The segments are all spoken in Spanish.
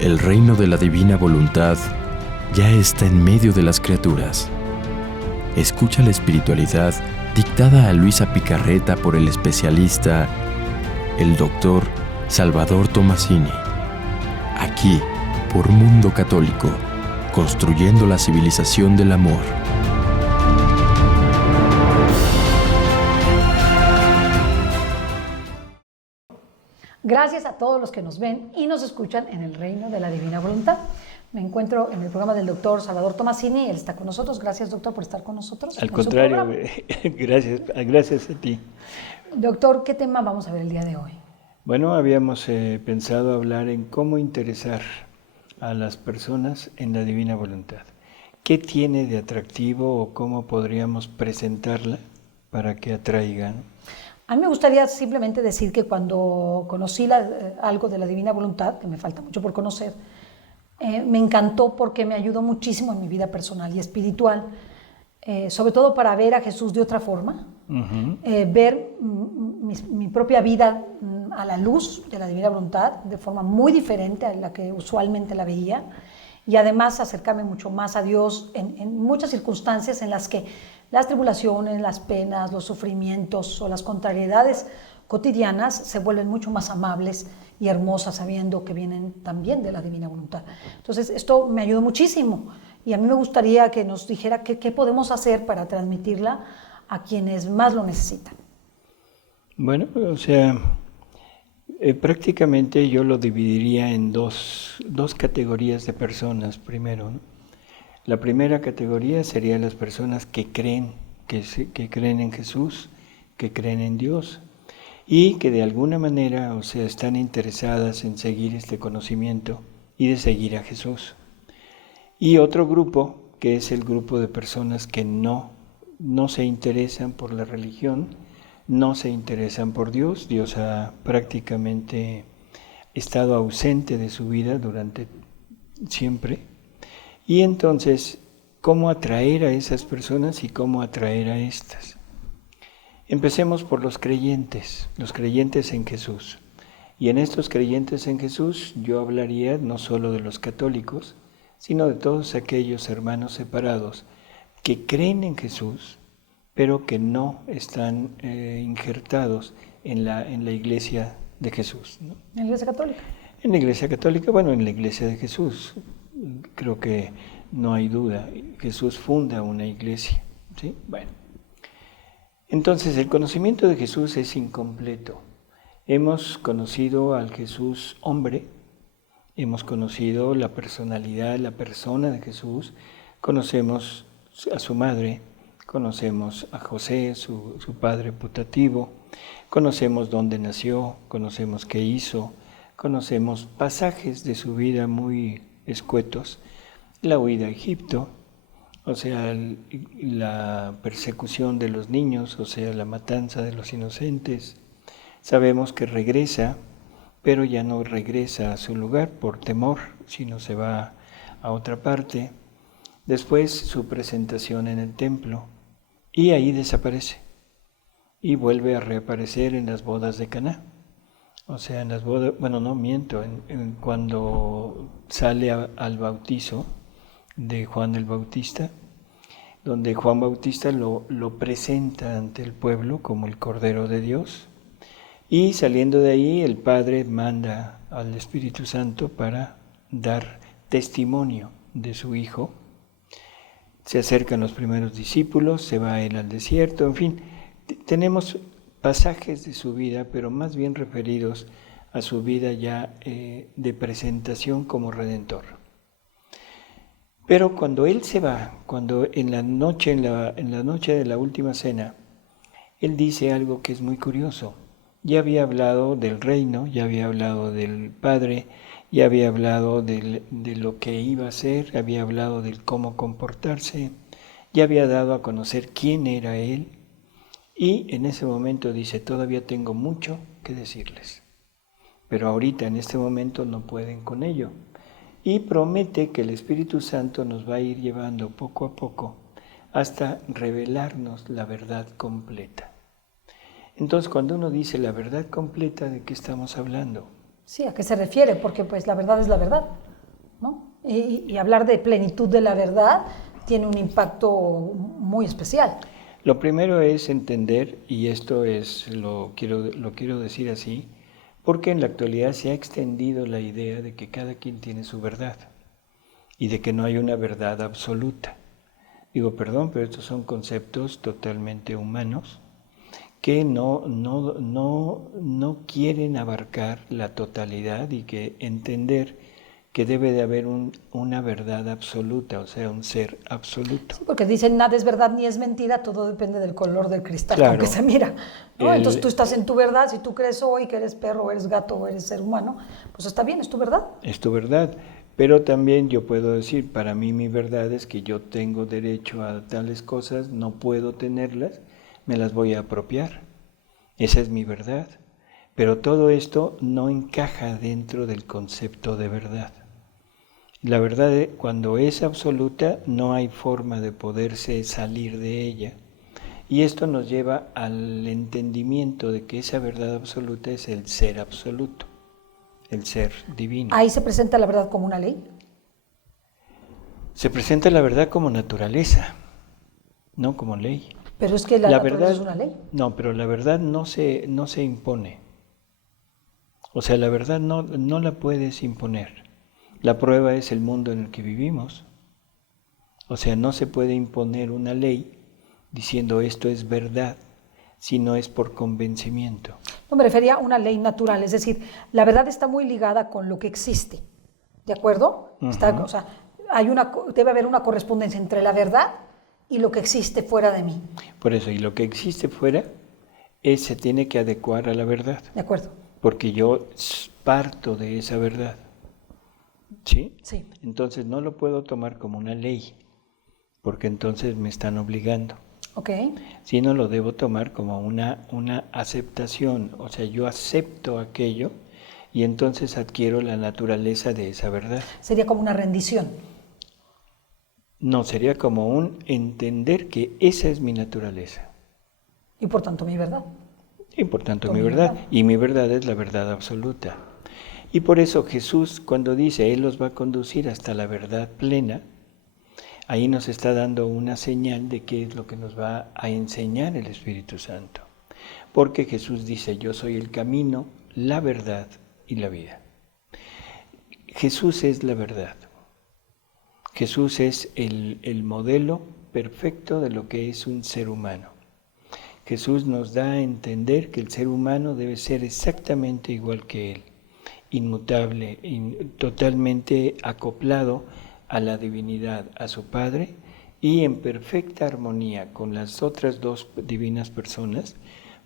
El reino de la divina voluntad ya está en medio de las criaturas. Escucha la espiritualidad dictada a Luisa Picarreta por el especialista, el doctor Salvador Tomasini. Aquí, por Mundo Católico, construyendo la civilización del amor. Gracias a todos los que nos ven y nos escuchan en el Reino de la Divina Voluntad. Me encuentro en el programa del doctor Salvador Tomasini, él está con nosotros. Gracias, doctor, por estar con nosotros. Al contrario, gracias a ti. Doctor, ¿qué tema vamos a ver el día de hoy? Bueno, habíamos pensado hablar en cómo interesar a las personas en la Divina Voluntad. ¿Qué tiene de atractivo o cómo podríamos presentarla para que atraigan? A mí me gustaría simplemente decir que cuando conocí algo de la Divina Voluntad, que me falta mucho por conocer, me encantó porque me ayudó muchísimo en mi vida personal y espiritual, sobre todo para ver a Jesús de otra forma, ver mi propia vida a la luz de la Divina Voluntad de forma muy diferente a la que usualmente la veía, y además acercarme mucho más a Dios en muchas circunstancias en las que las tribulaciones, las penas, los sufrimientos o las contrariedades cotidianas se vuelven mucho más amables y hermosas sabiendo que vienen también de la Divina Voluntad. Entonces esto me ayudó muchísimo y a mí me gustaría que nos dijera qué podemos hacer para transmitirla a quienes más lo necesitan. Bueno, o sea, prácticamente yo lo dividiría en dos categorías de personas primero, ¿no? La primera categoría sería las personas que creen en Jesús, que creen en Dios y que de alguna manera, o sea, están interesadas en seguir este conocimiento y de seguir a Jesús. Y otro grupo, que es el grupo de personas que no se interesan por la religión, no se interesan por Dios. Dios ha prácticamente estado ausente de su vida durante siempre. Y entonces, ¿cómo atraer a esas personas y cómo atraer a estas? Empecemos por los creyentes en Jesús. Y en estos creyentes en Jesús yo hablaría no solo de los católicos, sino de todos aquellos hermanos separados que creen en Jesús, pero que no están injertados en la iglesia de Jesús, ¿no? ¿En la Iglesia Católica? En la Iglesia Católica, bueno, en la Iglesia de Jesús. Creo que no hay duda, Jesús funda una iglesia, ¿sí? Bueno, entonces el conocimiento de Jesús es incompleto. Hemos conocido al Jesús hombre, hemos conocido la personalidad, la persona de Jesús, conocemos a su madre, conocemos a José, su padre putativo, conocemos dónde nació, conocemos qué hizo, conocemos pasajes de su vida muy escuetos, la huida a Egipto, o sea, la persecución de los niños, o sea, la matanza de los inocentes. Sabemos que regresa, pero ya no regresa a su lugar por temor, sino se va a otra parte. Después su presentación en el templo, y ahí desaparece, y vuelve a reaparecer en las bodas de Caná. O sea, en las bodas, bueno, no miento, cuando sale al bautizo de Juan el Bautista, donde Juan Bautista lo presenta ante el pueblo como el Cordero de Dios, y saliendo de ahí el Padre manda al Espíritu Santo para dar testimonio de su Hijo. Se acercan los primeros discípulos, se va él al desierto, en fin, tenemos pasajes de su vida, pero más bien referidos a su vida ya de presentación como Redentor. Pero cuando él se va, cuando en la noche de la última cena, él dice algo que es muy curioso. Ya había hablado del reino, ya había hablado del Padre, ya había hablado de lo que iba a ser, había hablado del cómo comportarse, ya había dado a conocer quién era él. Y en ese momento dice, todavía tengo mucho que decirles, pero ahorita en este momento no pueden con ello. Y promete que el Espíritu Santo nos va a ir llevando poco a poco hasta revelarnos la verdad completa. Entonces, cuando uno dice la verdad completa, ¿de qué estamos hablando? Sí, ¿a qué se refiere? Porque pues la verdad es la verdad. Y hablar de plenitud de la verdad tiene un impacto muy especial. Lo primero es entender, y esto es lo quiero decir así, porque en la actualidad se ha extendido la idea de que cada quien tiene su verdad y de que no hay una verdad absoluta. Digo, perdón, pero estos son conceptos totalmente humanos que no quieren abarcar la totalidad y que entender que debe de haber una verdad absoluta, o sea, un ser absoluto. Sí, porque dicen nada es verdad ni es mentira, todo depende del color del cristal Claro. con que se mira, ¿no? Entonces tú estás en tu verdad, si tú crees hoy que eres perro, o eres gato, o eres ser humano, pues está bien, es tu verdad. Es tu verdad, pero también yo puedo decir, para mí mi verdad es que yo tengo derecho a tales cosas, no puedo tenerlas, me las voy a apropiar. Esa es mi verdad. Pero todo esto no encaja dentro del concepto de verdad. La verdad, cuando es absoluta, no hay forma de poderse salir de ella. Y esto nos lleva al entendimiento de que esa verdad absoluta es el ser absoluto, el ser divino. Ahí se presenta la verdad como una ley. Se presenta la verdad como naturaleza, no como ley. Pero es que la naturaleza verdad, es una ley. No, pero la verdad no se impone. O sea, la verdad no la puedes imponer. La prueba es el mundo en el que vivimos. O sea, no se puede imponer una ley diciendo esto es verdad, si no es por convencimiento. No, me refería a una ley natural, es decir, la verdad está muy ligada con lo que existe, ¿de acuerdo? Uh-huh. O sea, debe haber una correspondencia entre la verdad y lo que existe fuera de mí. Por eso, y lo que existe fuera se tiene que adecuar a la verdad. De acuerdo. Porque yo parto de esa verdad. ¿Sí? Sí. Entonces no lo puedo tomar como una ley, porque entonces me están obligando. Ok. Sino lo debo tomar como una aceptación, o sea, yo acepto aquello y entonces adquiero la naturaleza de esa verdad. Sería como una rendición. No, sería como un entender que esa es mi naturaleza. Y por tanto mi verdad. Y por tanto mi verdad. Y mi verdad es la verdad absoluta. Y por eso Jesús, cuando dice, Él los va a conducir hasta la verdad plena, ahí nos está dando una señal de qué es lo que nos va a enseñar el Espíritu Santo. Porque Jesús dice, yo soy el camino, la verdad y la vida. Jesús es la verdad. Jesús es el modelo perfecto de lo que es un ser humano. Jesús nos da a entender que el ser humano debe ser exactamente igual que Él, inmutable, totalmente acoplado a la divinidad, a su Padre, y en perfecta armonía con las otras dos divinas personas,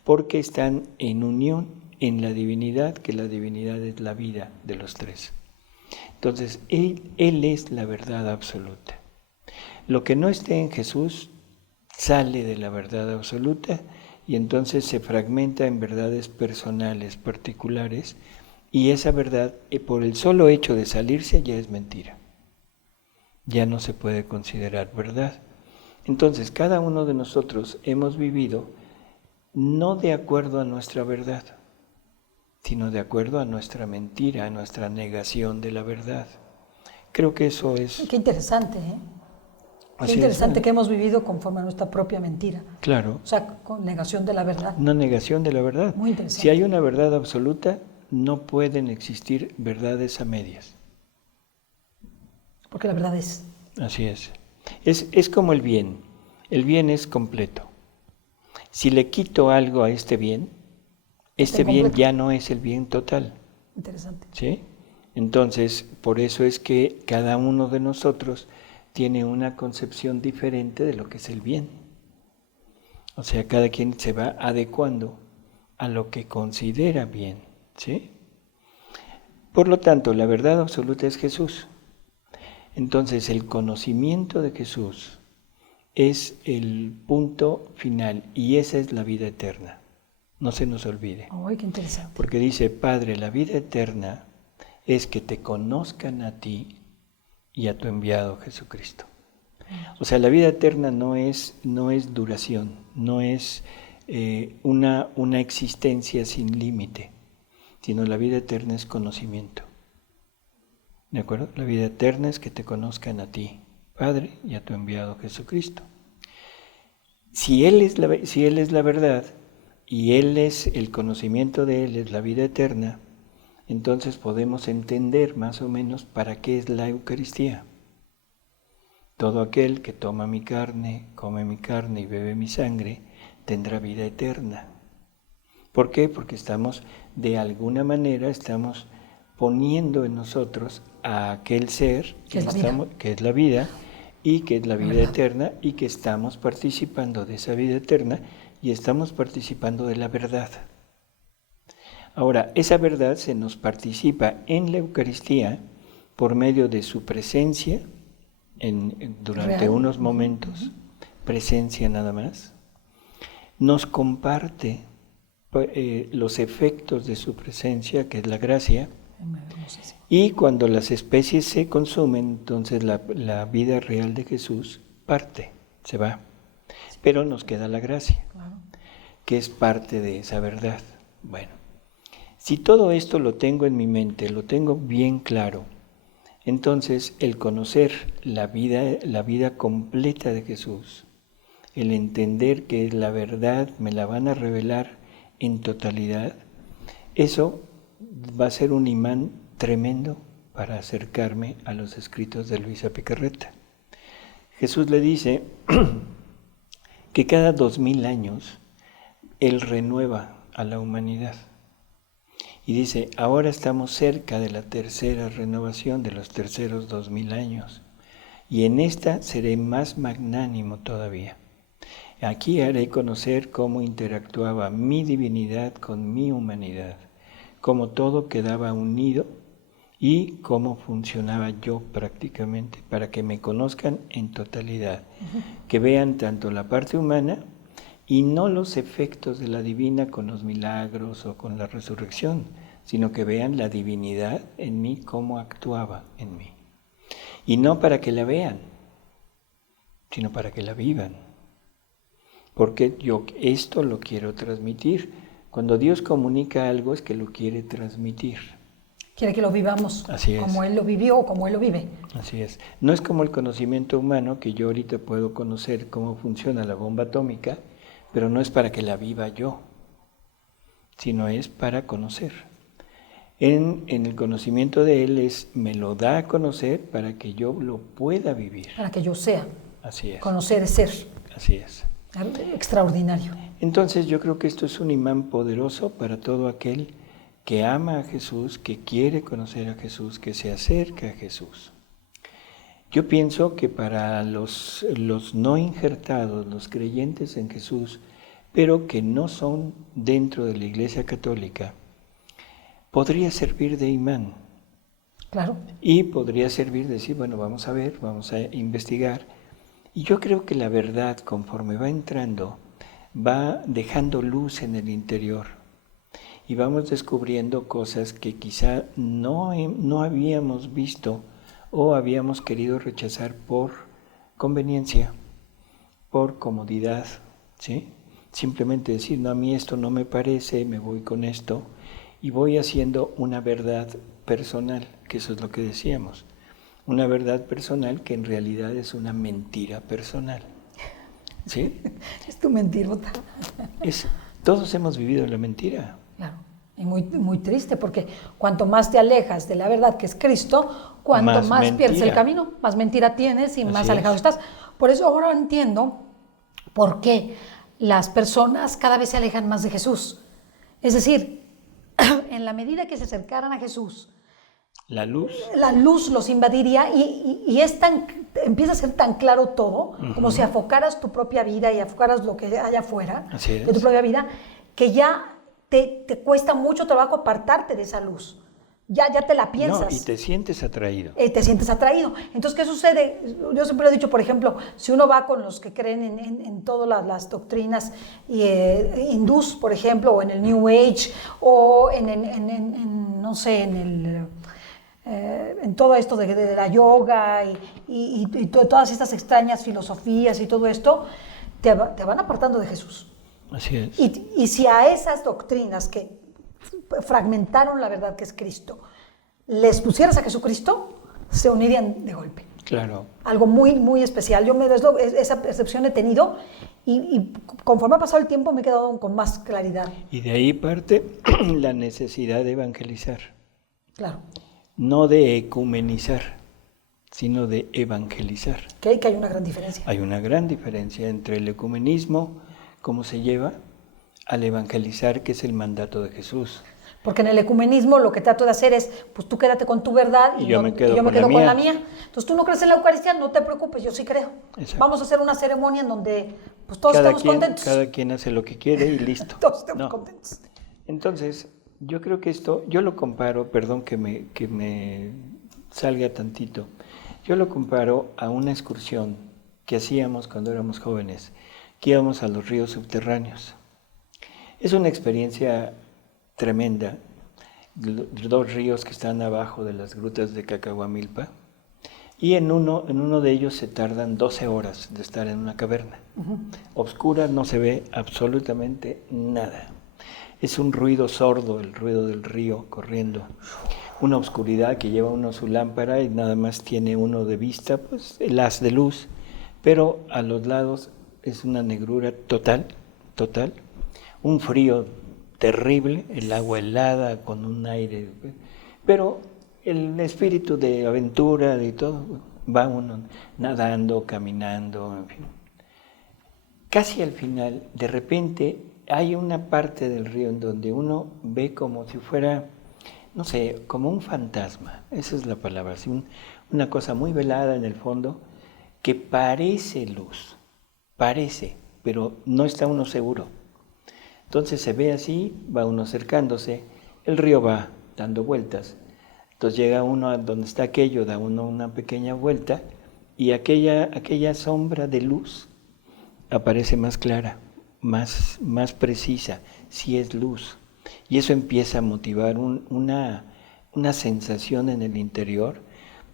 porque están en unión en la divinidad, que la divinidad es la vida de los tres. Entonces, Él es la verdad absoluta. Lo que no esté en Jesús sale de la verdad absoluta y entonces se fragmenta en verdades personales, particulares, y esa verdad, por el solo hecho de salirse, ya es mentira. Ya no se puede considerar verdad. Entonces, cada uno de nosotros hemos vivido no de acuerdo a nuestra verdad, sino de acuerdo a nuestra mentira, a nuestra negación de la verdad. Creo que eso es... Qué interesante, ¿eh? Qué interesante que hemos vivido conforme a nuestra propia mentira. Claro. O sea, con negación de la verdad. Una negación de la verdad. Muy interesante. Si hay una verdad absoluta, no pueden existir verdades a medias. Porque la verdad es. Así es. Es como el bien. El bien es completo. Si le quito algo a este bien bien ya no es el bien total. Interesante. ¿Sí? Entonces, por eso es que cada uno de nosotros tiene una concepción diferente de lo que es el bien. O sea, cada quien se va adecuando a lo que considera bien. ¿Sí? Por lo tanto, la verdad absoluta es Jesús. Entonces, el conocimiento de Jesús es el punto final y esa es la vida eterna. No se nos olvide. ¡Ay, qué interesante! Porque dice, Padre, la vida eterna es que te conozcan a ti y a tu enviado Jesucristo. O sea, la vida eterna no es duración, no es una existencia sin límite, sino la vida eterna es conocimiento. ¿De acuerdo? La vida eterna es que te conozcan a ti, Padre, y a tu enviado Jesucristo. Si Él es la verdad y Él es el conocimiento de Él, es la vida eterna, entonces podemos entender más o menos para qué es la Eucaristía. Todo aquel que toma mi carne, come mi carne y bebe mi sangre, tendrá vida eterna. ¿Por qué? Porque de alguna manera, estamos poniendo en nosotros a aquel ser que es la vida y que es la vida eterna, y que estamos participando de esa vida eterna y estamos participando de la verdad. Ahora, esa verdad se nos participa en la Eucaristía por medio de su presencia durante unos momentos, presencia nada más. Nos comparte los efectos de su presencia, que es la gracia, y cuando las especies se consumen, entonces la vida real de Jesús parte, se va, pero nos queda la gracia, que es parte de esa verdad. Bueno, si todo esto lo tengo en mi mente, lo tengo bien claro, entonces el conocer la vida completa de Jesús, el entender que la verdad me la van a revelar en totalidad, eso va a ser un imán tremendo para acercarme a los escritos de Luisa Picarreta. Jesús le dice que cada 2000 años Él renueva a la humanidad. Y dice, ahora estamos cerca de la tercera renovación, de los terceros 2000 años. Y en esta seré más magnánimo todavía. Aquí haré conocer cómo interactuaba mi divinidad con mi humanidad, cómo todo quedaba unido y cómo funcionaba yo prácticamente, para que me conozcan en totalidad, que vean tanto la parte humana y no los efectos de la divina con los milagros o con la resurrección, sino que vean la divinidad en mí, cómo actuaba en mí. Y no para que la vean, sino para que la vivan. Porque yo esto lo quiero transmitir. Cuando Dios comunica algo es que lo quiere transmitir. Quiere que lo vivamos como Él lo vivió o como Él lo vive. Así es. No es como el conocimiento humano, que yo ahorita puedo conocer cómo funciona la bomba atómica, pero no es para que la viva yo, sino es para conocer. En el conocimiento de Él me lo da a conocer para que yo lo pueda vivir. Para que yo sea. Así es. Conocer es ser. Así es. Extraordinario. Entonces yo creo que esto es un imán poderoso para todo aquel que ama a Jesús, que quiere conocer a Jesús, que se acerca a Jesús. Yo pienso que para los no injertados, los creyentes en Jesús, pero que no son dentro de la Iglesia Católica, podría servir de imán. Claro. Y podría servir de decir, bueno, vamos a ver, vamos a investigar. Y yo creo que la verdad, conforme va entrando, va dejando luz en el interior. Y vamos descubriendo cosas que quizá no habíamos visto o habíamos querido rechazar por conveniencia, por comodidad, ¿sí? Simplemente decir, no, a mí esto no me parece, me voy con esto, y voy haciendo una verdad personal, que eso es lo que decíamos. Una verdad personal que en realidad es una mentira personal. ¿Sí? Es tu mentirota. Todos hemos vivido la mentira. Claro, y muy, muy triste, porque cuanto más te alejas de la verdad que es Cristo, cuanto más pierdes el camino, más mentira tienes y más alejado estás. Por eso ahora entiendo por qué las personas cada vez se alejan más de Jesús. Es decir, en la medida que se acercaran a Jesús, la luz los invadiría y empieza a ser tan claro todo, como si afocaras tu propia vida y afocaras lo que hay afuera de tu propia vida, que ya te cuesta mucho trabajo apartarte de esa luz. Ya te la piensas. No, y te sientes atraído. Te sientes atraído. Entonces, ¿qué sucede? Yo siempre he dicho, por ejemplo, si uno va con los que creen en todas las doctrinas hindús, por ejemplo, o en el New Age, o no sé, en todo esto de la yoga y todas estas extrañas filosofías y todo esto, te van apartando de Jesús. Así es. Y si a esas doctrinas que fragmentaron la verdad que es Cristo, les pusieras a Jesucristo, se unirían de golpe. Claro. Algo muy, muy especial. Esa percepción he tenido y conforme ha pasado el tiempo me he quedado con más claridad. Y de ahí parte la necesidad de evangelizar. Claro. No de ecumenizar, sino de evangelizar. Que hay una gran diferencia. Hay una gran diferencia entre el ecumenismo, cómo se lleva, al evangelizar, que es el mandato de Jesús. Porque en el ecumenismo lo que trato de hacer es, pues tú quédate con tu verdad y yo me quedo con la mía. Entonces tú no crees en la Eucaristía, no te preocupes, yo sí creo. Exacto. Vamos a hacer una ceremonia en donde pues todos estemos contentos. Cada quien hace lo que quiere y listo. Todos estemos contentos. Entonces, yo creo que esto, yo lo comparo, perdón que me salga tantito, yo lo comparo a una excursión que hacíamos cuando éramos jóvenes, que íbamos a los ríos subterráneos. Es una experiencia tremenda, dos ríos que están abajo de las grutas de Cacahuamilpa, y en uno de ellos se tardan 12 horas de estar en una caverna. Obscura, no se ve absolutamente nada. Es un ruido sordo, el ruido del río corriendo. Una oscuridad que lleva uno su lámpara y nada más tiene uno de vista, pues el haz de luz, pero a los lados es una negrura total, un frío terrible, el agua helada con un aire, pero el espíritu de aventura, de todo, va uno nadando, caminando, en fin. Casi al final, de repente, hay una parte del río en donde uno ve como si fuera, no sé, como un fantasma, esa es la palabra, así una cosa muy velada en el fondo, que parece luz, pero no está uno seguro. Entonces se ve así, va uno acercándose, el río va dando vueltas. Entonces llega uno a donde está aquello, da uno una pequeña vuelta y aquella sombra de luz aparece más clara, más precisa, si es luz. Y eso empieza a motivar una sensación en el interior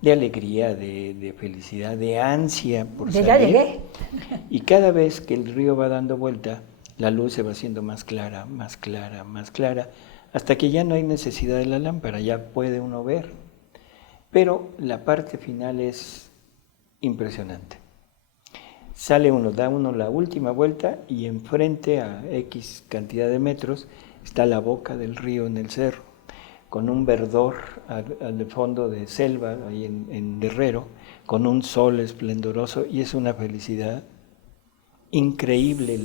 de alegría, de felicidad, de ansia por salir. Ya llegué. Y cada vez que el río va dando vuelta, la luz se va haciendo más clara, hasta que ya no hay necesidad de la lámpara, ya puede uno ver. Pero la parte final es impresionante. Sale uno, da uno la última vuelta y enfrente a X cantidad de metros está la boca del río en el cerro, con un verdor al fondo de selva, ahí en Guerrero, con un sol esplendoroso, y es una felicidad increíble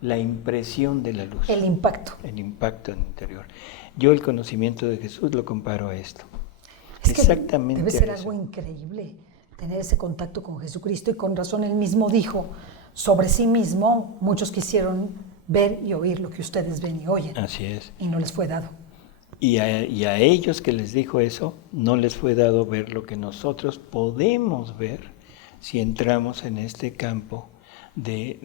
la impresión de la luz. El impacto. El impacto en el interior. Yo el conocimiento de Jesús lo comparo a esto. Es que exactamente debe ser algo increíble tener ese contacto con Jesucristo, y con razón él mismo dijo sobre sí mismo, muchos quisieron ver y oír lo que ustedes ven y oyen. Así es. Y no les fue dado. Y a ellos que les dijo eso, no les fue dado ver lo que nosotros podemos ver si entramos en este campo de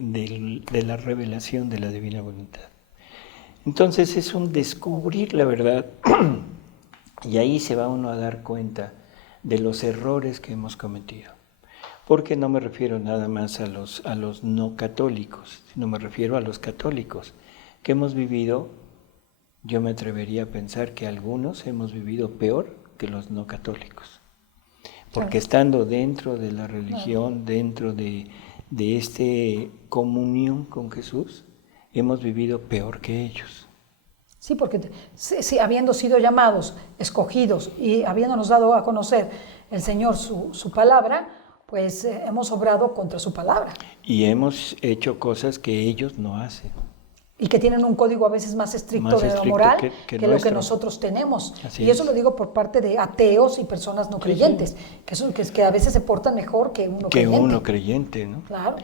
la revelación de la divina voluntad. Entonces es un descubrir la verdad y ahí se va uno a dar cuenta de los errores que hemos cometido. Porque no me refiero nada más a los no católicos, sino me refiero a los católicos que hemos vivido. Yo me atrevería a pensar que algunos hemos vivido peor que los no católicos, porque estando dentro de la religión, dentro de esta comunión con Jesús, hemos vivido peor que ellos. Sí, porque sí, habiendo sido llamados, escogidos y habiéndonos dado a conocer el Señor su palabra, pues hemos obrado contra su palabra. Y hemos hecho cosas que ellos no hacen. Y que tienen un código a veces más estricto de lo moral que lo que nosotros tenemos. Así y eso lo digo por parte de ateos y personas no creyentes, que a veces se portan mejor que uno creyente. Que uno creyente, ¿no? Claro.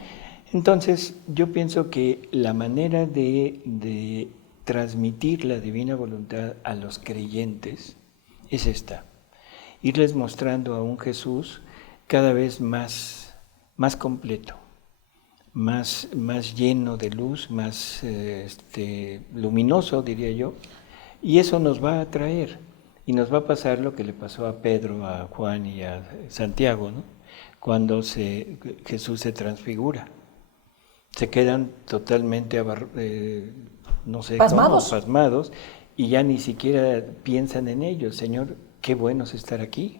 Entonces, yo pienso que la manera de transmitir la divina voluntad a los creyentes es esta: irles mostrando a un Jesús cada vez más completo, más lleno de luz, más luminoso, diría yo, y eso nos va a atraer, y nos va a pasar lo que le pasó a Pedro, a Juan y a Santiago, ¿no? Cuando Jesús se transfigura. Se quedan totalmente pasmados, y ya ni siquiera piensan en ellos. Señor, qué bueno es estar aquí.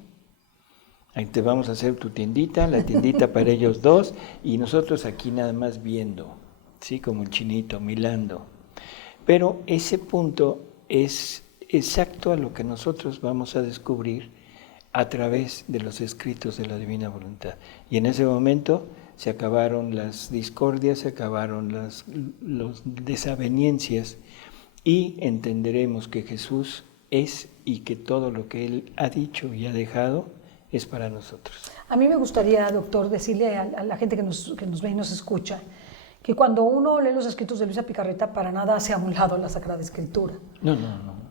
Ahí te vamos a hacer tu tiendita, la tiendita para ellos dos, y nosotros aquí nada más viendo, ¿sí? Como el chinito, milando. Pero ese punto es exacto a lo que nosotros vamos a descubrir a través de los escritos de la Divina Voluntad. Y en ese momento se acabaron las discordias, se acabaron las desavenencias, y entenderemos que Jesús es y que todo lo que Él ha dicho y ha dejado es para nosotros. A mí me gustaría, doctor, decirle a la gente que nos ve y nos escucha, que cuando uno lee los escritos de Luisa Picarreta, para nada hace a un lado la Sagrada Escritura. No.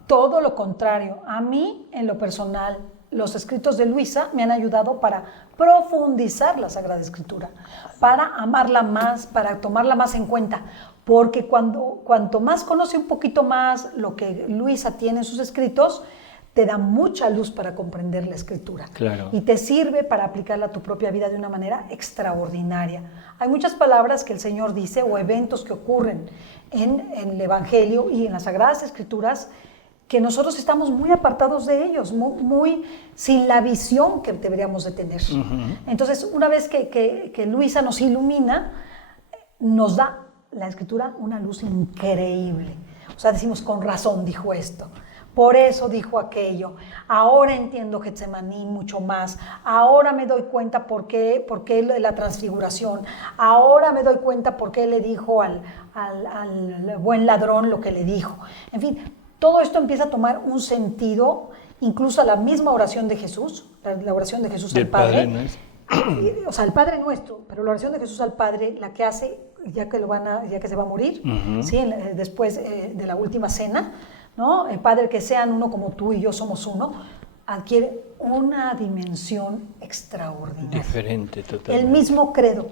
Todo lo contrario. A mí, en lo personal, los escritos de Luisa me han ayudado para profundizar la Sagrada Escritura, para amarla más, para tomarla más en cuenta, porque cuanto más conoce un poquito más lo que Luisa tiene en sus escritos, te da mucha luz para comprender la Escritura. Claro. Y te sirve para aplicarla a tu propia vida de una manera extraordinaria. Hay muchas palabras que el Señor dice o eventos que ocurren en el Evangelio y en las Sagradas Escrituras que nosotros estamos muy apartados de ellos, muy sin la visión que deberíamos de tener. Uh-huh. Entonces, una vez que Luisa nos ilumina, nos da la Escritura una luz increíble. O sea, decimos, con razón dijo esto. Por eso dijo aquello. Ahora entiendo Getsemaní mucho más. Ahora me doy cuenta por qué la transfiguración. Ahora me doy cuenta por qué le dijo al buen ladrón lo que le dijo. En fin, todo esto empieza a tomar un sentido, incluso a la misma oración de Jesús, la oración de Jesús al Padre. O sea, el Padre Nuestro, pero la oración de Jesús al Padre, la que hace ya que se va a morir, uh-huh. ¿Sí? Después de la última cena, ¿no? El Padre, que sean uno como tú y yo somos uno, adquiere una dimensión extraordinaria. Diferente, totalmente. El mismo credo.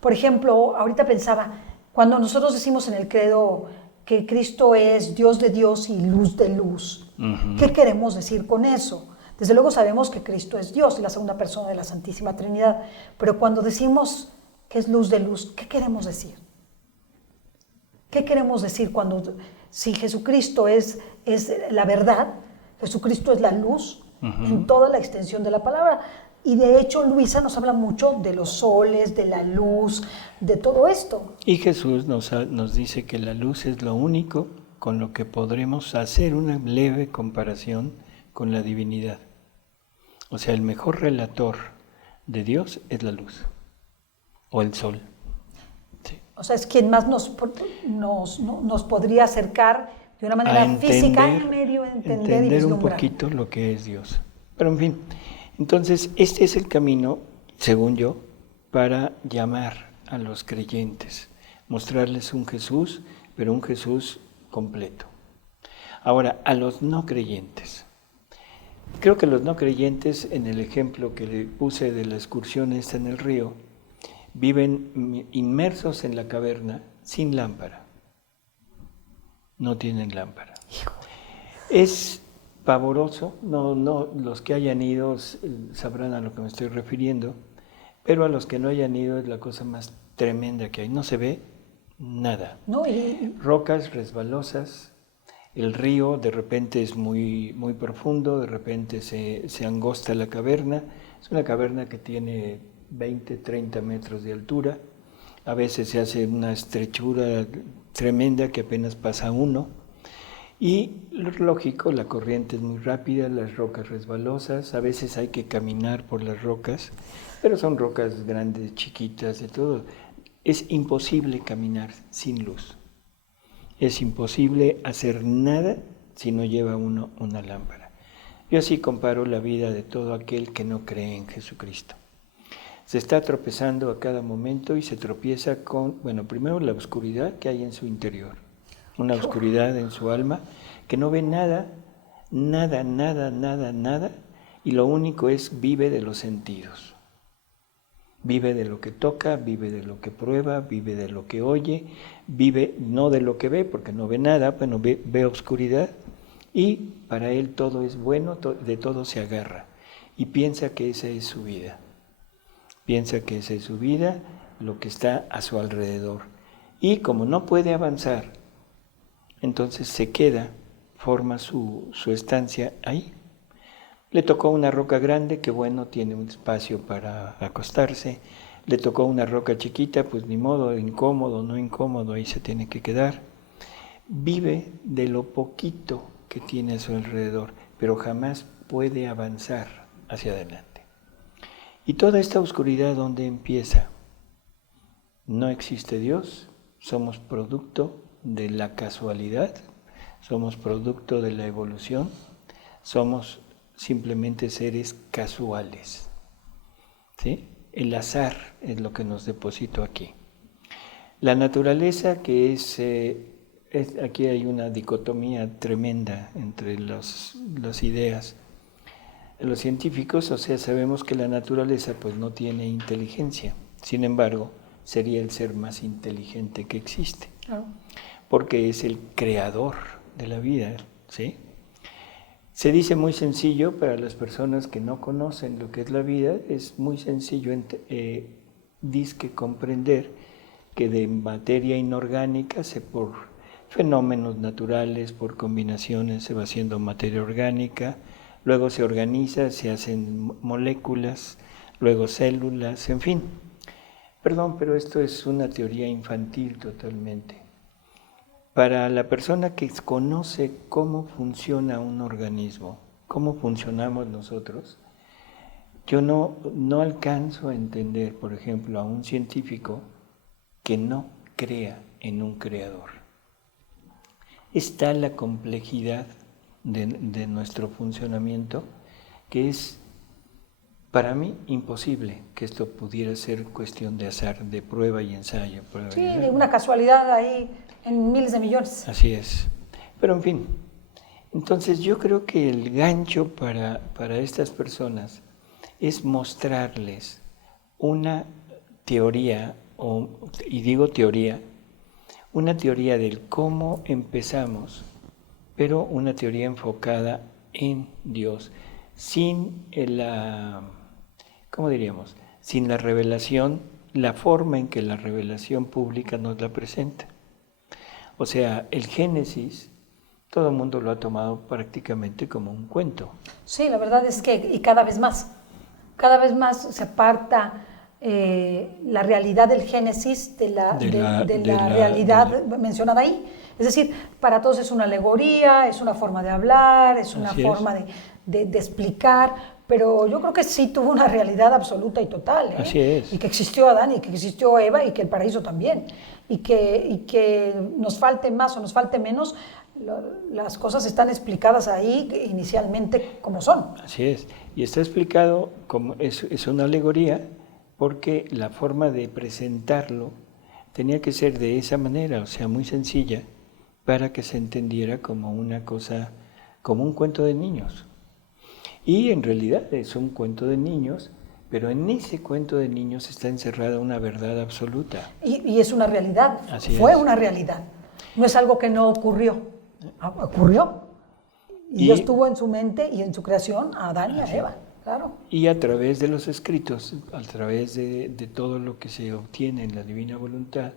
Por ejemplo, ahorita pensaba, cuando nosotros decimos en el credo que Cristo es Dios de Dios y luz de luz, uh-huh. ¿Qué queremos decir con eso? Desde luego sabemos que Cristo es Dios y la segunda persona de la Santísima Trinidad, pero cuando decimos que es luz de luz, ¿qué queremos decir? ¿Qué queremos decir si Jesucristo es la verdad, Jesucristo es la luz, uh-huh. En toda la extensión de la palabra? Y de hecho Luisa nos habla mucho de los soles, de la luz, de todo esto. Y Jesús nos dice que la luz es lo único con lo que podremos hacer una leve comparación con la divinidad. O sea, el mejor relator de Dios es la luz o el sol. Sí. O sea, es quien más nos podría acercar de una manera física y medio entender y vislumbrar un poquito lo que es Dios. Pero en fin, entonces este es el camino, según yo, para llamar a los creyentes, mostrarles un Jesús, pero un Jesús completo. Ahora, a los no creyentes. Creo que los no creyentes, en el ejemplo que le puse de la excursión esta en el río, viven inmersos en la caverna sin lámpara. No tienen lámpara. Es pavoroso, no, los que hayan ido sabrán a lo que me estoy refiriendo, pero a los que no hayan ido es la cosa más tremenda que hay. No se ve nada. Rocas resbalosas. El río de repente es muy, muy profundo, de repente se angosta la caverna. Es una caverna que tiene 20, 30 metros de altura. A veces se hace una estrechura tremenda que apenas pasa uno. Y lógico, la corriente es muy rápida, las rocas resbalosas. A veces hay que caminar por las rocas, pero son rocas grandes, chiquitas, de todo. Es imposible caminar sin luz. Es imposible hacer nada si no lleva uno una lámpara. Yo así comparo la vida de todo aquel que no cree en Jesucristo. Se está tropezando a cada momento y se tropieza con, primero la oscuridad que hay en su interior, una oscuridad en su alma que no ve nada, y lo único es vive de los sentidos. Vive de lo que toca, vive de lo que prueba, vive de lo que oye, vive no de lo que ve, porque no ve nada, ve oscuridad, y para él todo es bueno, de todo se agarra, y piensa que esa es su vida. Piensa que esa es su vida, lo que está a su alrededor. Y como no puede avanzar, entonces se queda, forma su estancia ahí. Le tocó una roca grande, que bueno, tiene un espacio para acostarse. Le tocó una roca chiquita, pues ni modo, incómodo, no incómodo, ahí se tiene que quedar. Vive de lo poquito que tiene a su alrededor, pero jamás puede avanzar hacia adelante. Y toda esta oscuridad, ¿dónde empieza? No existe Dios, somos producto de la casualidad, somos producto de la evolución, somos simplemente seres casuales, ¿sí? El azar es lo que nos depositó aquí. La naturaleza, que es aquí hay una dicotomía tremenda entre las ideas. Los científicos, o sea, sabemos que la naturaleza pues no tiene inteligencia, sin embargo, sería el ser más inteligente que existe, claro, porque es el creador de la vida, ¿sí? Se dice muy sencillo para las personas que no conocen lo que es la vida, es muy sencillo dizque comprender que de materia inorgánica, por fenómenos naturales, por combinaciones, se va haciendo materia orgánica, luego se organiza, se hacen moléculas, luego células, en fin. Perdón, pero esto es una teoría infantil totalmente. Para la persona que conoce cómo funciona un organismo, cómo funcionamos nosotros, yo no alcanzo a entender, por ejemplo, a un científico que no crea en un creador. Está la complejidad de nuestro funcionamiento, que es para mí imposible que esto pudiera ser cuestión de azar, de prueba y ensayo. Sí, de una casualidad ahí en miles de millones. Así es. Pero en fin, entonces yo creo que el gancho para estas personas es mostrarles una teoría, y digo teoría, una teoría del cómo empezamos, pero una teoría enfocada en Dios, sin ¿cómo diríamos? Sin la revelación, la forma en que la revelación pública nos la presenta. O sea, el Génesis, todo el mundo lo ha tomado prácticamente como un cuento. Sí, la verdad es que, y cada vez más se aparta la realidad del Génesis de la realidad mencionada ahí. Es decir, para todos es una alegoría, es una forma de hablar, es una forma de explicar, pero yo creo que sí tuvo una realidad absoluta y total. Así es. Y que existió Adán, y que existió Eva, y que el paraíso también. Y que nos falte más o nos falte menos, las cosas están explicadas ahí inicialmente como son. Así es. Y está explicado como es una alegoría, porque la forma de presentarlo tenía que ser de esa manera, o sea, muy sencilla, para que se entendiera como una cosa, como un cuento de niños. Y en realidad es un cuento de niños, pero en ese cuento de niños está encerrada una verdad absoluta. Y es una realidad, Así fue es. una realidad. No es algo que no ocurrió, ocurrió. Y Dios tuvo en su mente y en su creación a Adán y a Eva. Claro. Y a través de los escritos, a través de todo lo que se obtiene en la divina voluntad,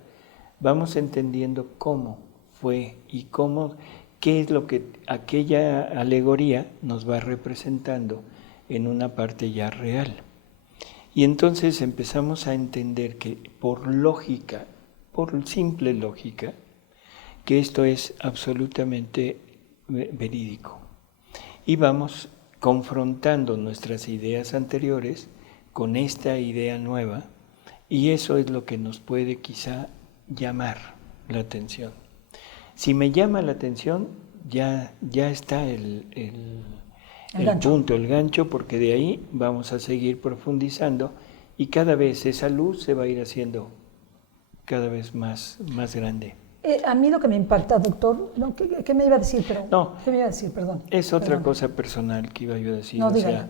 vamos entendiendo cómo fue y qué es lo que aquella alegoría nos va representando en una parte ya real. Y entonces empezamos a entender que por lógica, por simple lógica, que esto es absolutamente verídico. Y vamos confrontando nuestras ideas anteriores con esta idea nueva, y eso es lo que nos puede quizá llamar la atención. Si me llama la atención, ya está el punto, el gancho, porque de ahí vamos a seguir profundizando y cada vez esa luz se va a ir haciendo cada vez más grande. A mí lo que me impacta, doctor, ¿no? ¿Qué me iba a decir? ¿Qué me iba a decir? Perdón. Es otra cosa personal que iba yo a decir. No, o dígalo. sea,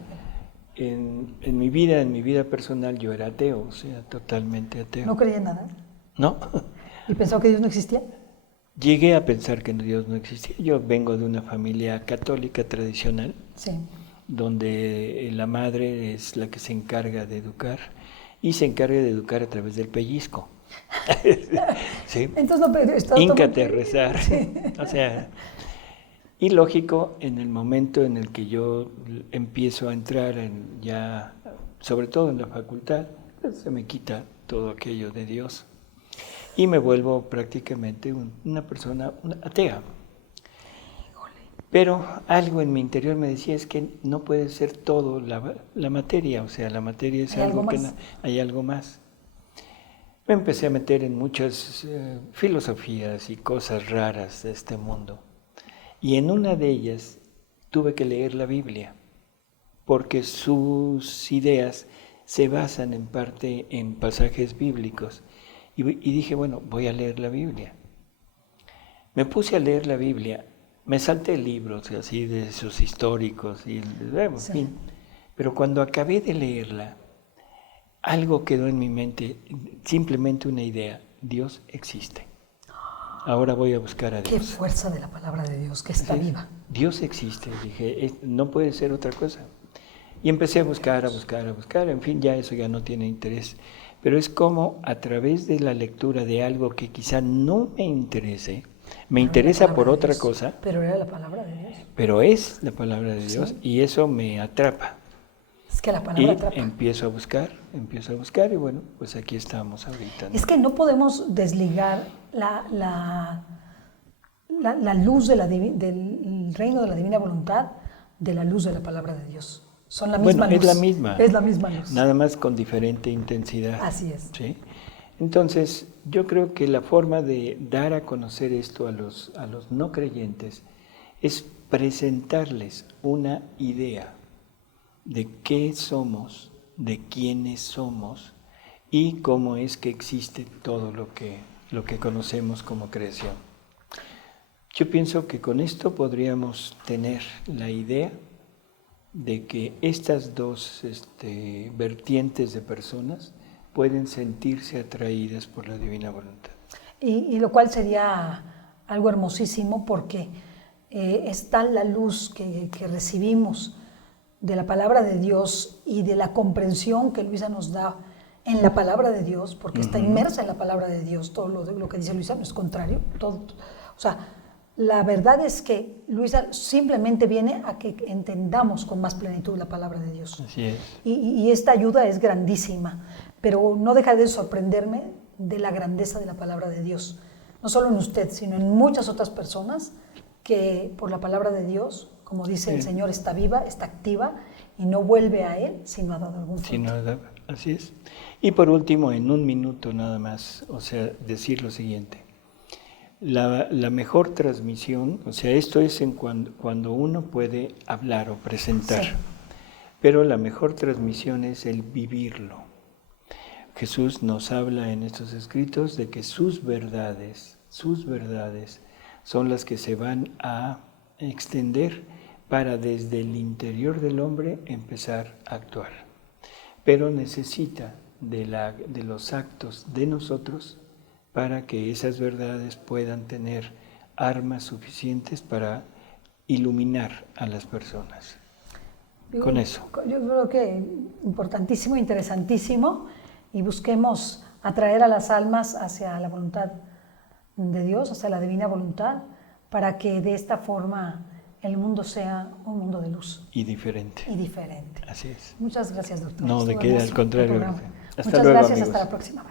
en mi vida personal yo era ateo, o sea, totalmente ateo. ¿No creía en nada? ¿No? ¿Y pensaba que Dios no existía? Llegué a pensar que Dios no existía. Yo vengo de una familia católica tradicional, sí, donde la madre es la que se encarga de educar y se encarga de educar a través del pellizco. ¿Sí? Entonces no, híncate a rezar. Sí. O sea, Y lógico, en el momento en el que yo empiezo a entrar ya, sobre todo en la facultad, pues se me quita todo aquello de Dios y me vuelvo prácticamente una persona atea. Pero algo en mi interior me decía, es que no puede ser todo la materia, o sea, la materia es algo que hay algo más. Me empecé a meter en muchas filosofías y cosas raras de este mundo. Y en una de ellas tuve que leer la Biblia, porque sus ideas se basan en parte en pasajes bíblicos. Y dije, bueno, voy a leer la Biblia. Me puse a leer la Biblia, me salté libros así de esos históricos, en fin. Pero cuando acabé de leerla, algo quedó en mi mente, simplemente una idea: Dios existe. Ahora voy a buscar a Dios. Qué fuerza de la palabra de Dios, que está viva. Dios existe, dije, no puede ser otra cosa. Y empecé a buscar, en fin, ya eso ya no tiene interés. Pero es como a través de la lectura de algo que quizá no me interese, me interesa por otra cosa. Pero era la palabra de Dios. Pero es la palabra de Dios, y eso me atrapa. Es que la palabra atrapa. Empiezo a buscar y bueno, pues aquí estamos ahorita, ¿no? Es que no podemos desligar la luz del reino de la divina voluntad de la luz de la palabra de Dios. Son la misma luz. Es la misma. Es la misma luz. Nada más con diferente intensidad. Así es. ¿Sí? Entonces, yo creo que la forma de dar a conocer esto a los no creyentes es presentarles una idea de qué somos, de quiénes somos y cómo es que existe todo lo que conocemos como creación. Yo pienso que con esto podríamos tener la idea de que estas dos vertientes de personas pueden sentirse atraídas por la divina voluntad. Y lo cual sería algo hermosísimo, porque es tal la luz que recibimos de la palabra de Dios y de la comprensión que Luisa nos da en la palabra de Dios, porque está inmersa en la palabra de Dios. Todo lo que dice Luisa no es contrario. O sea, la verdad es que Luisa simplemente viene a que entendamos con más plenitud la palabra de Dios. Así es. Y esta ayuda es grandísima, pero no deja de sorprenderme de la grandeza de la palabra de Dios. No solo en usted, sino en muchas otras personas que por la palabra de Dios, como dice el Señor, está viva, está activa y no vuelve a Él si no ha dado algún fruto. Así es. Y por último, en un minuto nada más, o sea, decir lo siguiente. La mejor transmisión, o sea, esto es cuando uno puede hablar o presentar, sí, pero la mejor transmisión es el vivirlo. Jesús nos habla en estos escritos de que sus verdades son las que se van a extender para desde el interior del hombre empezar a actuar. Pero necesita de los actos de nosotros para que esas verdades puedan tener armas suficientes para iluminar a las personas. Con eso. Yo creo que importantísimo, interesantísimo, y busquemos atraer a las almas hacia la voluntad de Dios, hacia la divina voluntad, para que de esta forma el mundo sea un mundo de luz. Y diferente. Y diferente. Así es. Muchas gracias, doctor. No, de qué, al contrario. Muchas gracias, amigos. Hasta la próxima.